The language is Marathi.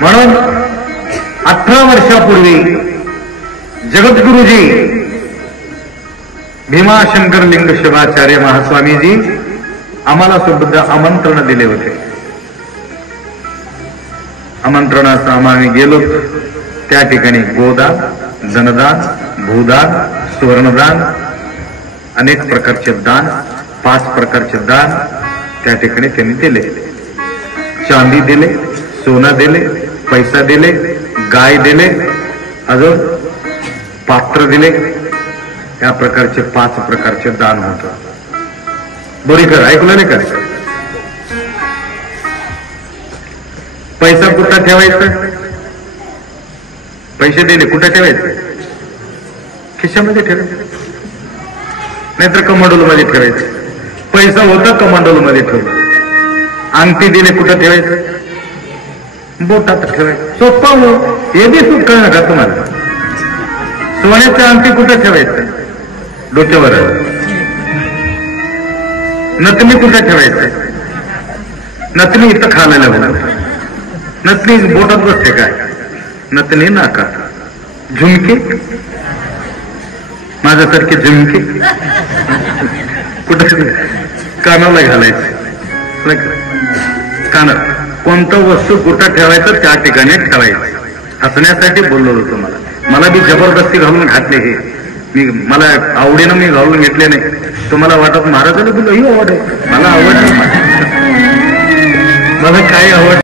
म्हणून 18 वर्षापूर्वी जगद्गुरुजी भीमाशंकर लिंग शिवाचार्य महास्वामीजी आम्हाला सुद्धा आमंत्रण दिले होते. आमंत्रणाचं आम्ही गेलो. त्या ठिकाणी गोदान, धनदान, भूदान, सुवर्णदान, अनेक प्रकारचे दान, 5 प्रकारचे दान त्या ठिकाणी त्यांनी दिले. चांदी दिले, सोना दिले, पैसा दिले, गाय दिले, अजून पात्र दिले. या प्रकारचे 5 प्रकारचे दान होतं. बोरीकर ऐकलं नाही का? पैसा कुठं ठेवायचा? पैसे दिले कुठं ठेवायचे? खिशामध्ये ठेवायचे, नाहीतर कमंडोल मध्ये ठेवायचं. पैसा होता कमंडोल मध्ये ठेवला. अंगठी दिले कुठं ठेवायचं? बोटात ठेवायचं. सोपा हो, हे बी सुख कळलं का तुम्हाला? सोन्याचं अंगठी कुठं ठेवायचं? डोक्यावर. नथनी कुठं ठेवायचं? नथनी इथं खायला लागलं. नथनी बोटात बसते काय? नथनी नाका. झुमके, माझ्यासारखे झुमके कुठं? कानाला घालायचं. कानात कोणतं वस्तू कुठं ठेवायचं त्या ठिकाणी ठेवायचं. हसण्यासाठी बोललो होतो. मला बी जबरदस्ती घालून घातले. हे मला आवडीनं मी घालून घेतले नाही. तुम्हाला वाटत महाराजाला बोललो ही आवड आहे. मला आवड, मला काय आवड